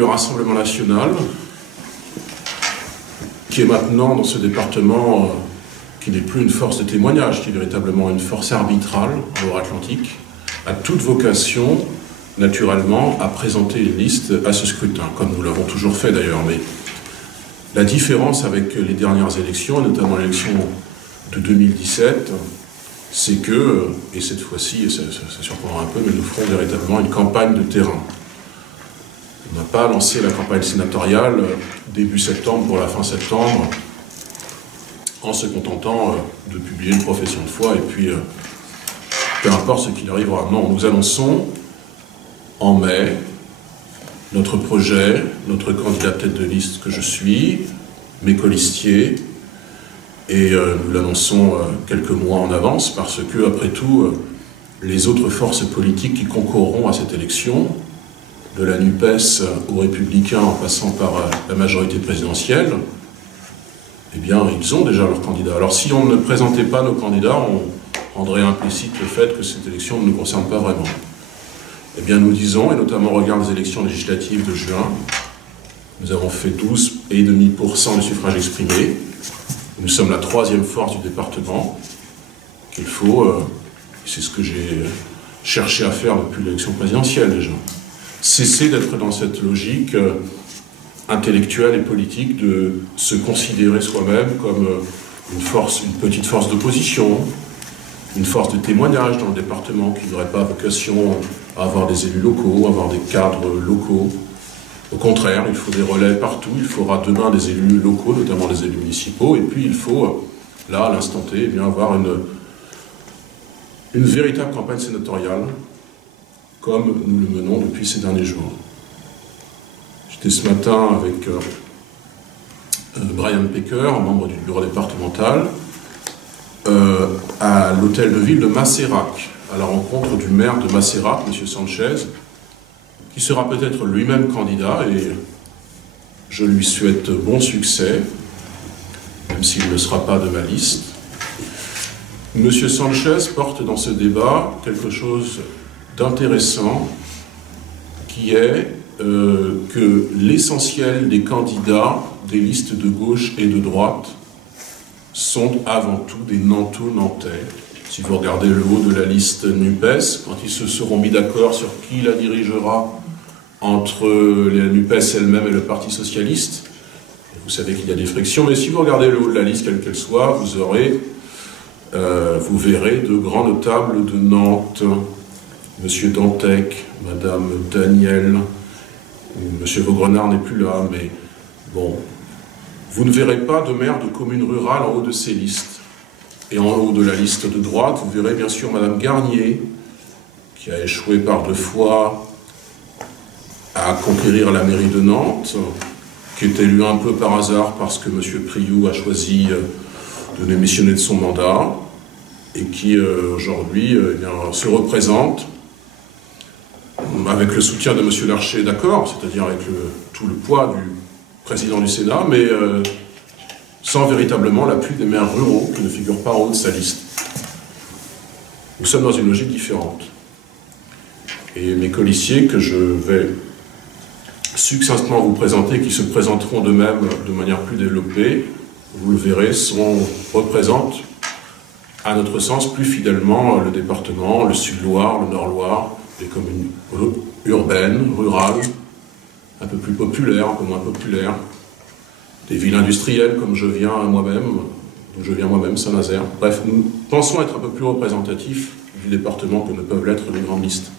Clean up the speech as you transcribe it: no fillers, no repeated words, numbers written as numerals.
Le Rassemblement national, qui est maintenant dans ce département qui n'est plus une force de témoignage, qui est véritablement une force arbitrale en Loire-Atlantique, a toute vocation, naturellement, à présenter une liste à ce scrutin, comme nous l'avons toujours fait d'ailleurs. Mais la différence avec les dernières élections, notamment l'élection de 2017, c'est que, et cette fois-ci, et ça surprendra un peu, mais nous ferons véritablement une campagne de terrain. On n'a pas lancé la campagne sénatoriale début septembre pour la fin septembre, en se contentant de publier une profession de foi, et puis peu importe ce qu'il arrivera. Non, nous annonçons en mai notre projet, notre candidat tête de liste que je suis, mes colistiers, et nous l'annonçons quelques mois en avance, parce que, après tout, les autres forces politiques qui concourront à cette élection, de la NUPES aux Républicains en passant par la majorité présidentielle, eh bien, ils ont déjà leurs candidats. Alors, si on ne présentait pas nos candidats, on rendrait implicite le fait que cette élection ne nous concerne pas vraiment. Eh bien, nous disons, et notamment au regard des élections législatives de juin, nous avons fait 12,5% de suffrages exprimés. Nous sommes la troisième force du département, qu'il faut, c'est ce que j'ai cherché à faire depuis l'élection présidentielle déjà, cesser d'être dans cette logique intellectuelle et politique de se considérer soi-même comme une petite force d'opposition, une force de témoignage dans le département qui n'aurait pas vocation à avoir des élus locaux, à avoir des cadres locaux. Au contraire, il faut des relais partout, il faudra demain des élus locaux, notamment des élus municipaux, et puis il faut, là, à l'instant T, eh bien, avoir une véritable campagne sénatoriale, comme nous le menons depuis ces derniers jours. J'étais ce matin avec Brian Pecker, membre du bureau départemental, à l'hôtel de ville de Macérac, à la rencontre du maire de Macérac, M. Sanchez, qui sera peut-être lui-même candidat, et je lui souhaite bon succès, même s'il ne sera pas de ma liste. M. Sanchez porte dans ce débat quelque chose d'intéressant, qui est que l'essentiel des candidats des listes de gauche et de droite sont avant tout des Nantais. Si vous regardez le haut de la liste NUPES, quand ils se seront mis d'accord sur qui la dirigera entre la NUPES elle-même et le Parti socialiste, vous savez qu'il y a des frictions, mais si vous regardez le haut de la liste, quelle qu'elle soit, vous verrez de grands notables de Nantes, M. Dantec, Mme Daniel, M. Vaugrenard n'est plus là, mais bon, vous ne verrez pas de maire de commune rurale en haut de ces listes. Et en haut de la liste de droite, vous verrez bien sûr Mme Garnier, qui a échoué par 2 fois à conquérir la mairie de Nantes, qui est élue un peu par hasard parce que M. Priou a choisi de démissionner de son mandat, et qui aujourd'hui se représente avec le soutien de M. Larcher, d'accord, c'est-à-dire avec tout le poids du président du Sénat, mais sans véritablement l'appui des maires ruraux qui ne figurent pas en haut de sa liste. Nous sommes dans une logique différente. Et mes colistiers, que je vais succinctement vous présenter, qui se présenteront de même de manière plus développée, vous le verrez, représentent, à notre sens, plus fidèlement le département, le Sud-Loire, le Nord-Loire, des communes urbaines, rurales, un peu plus populaires, un peu moins populaires, des villes industrielles comme je viens moi-même, Saint-Nazaire. Bref, nous pensons être un peu plus représentatifs du département que ne peuvent l'être les grandes listes.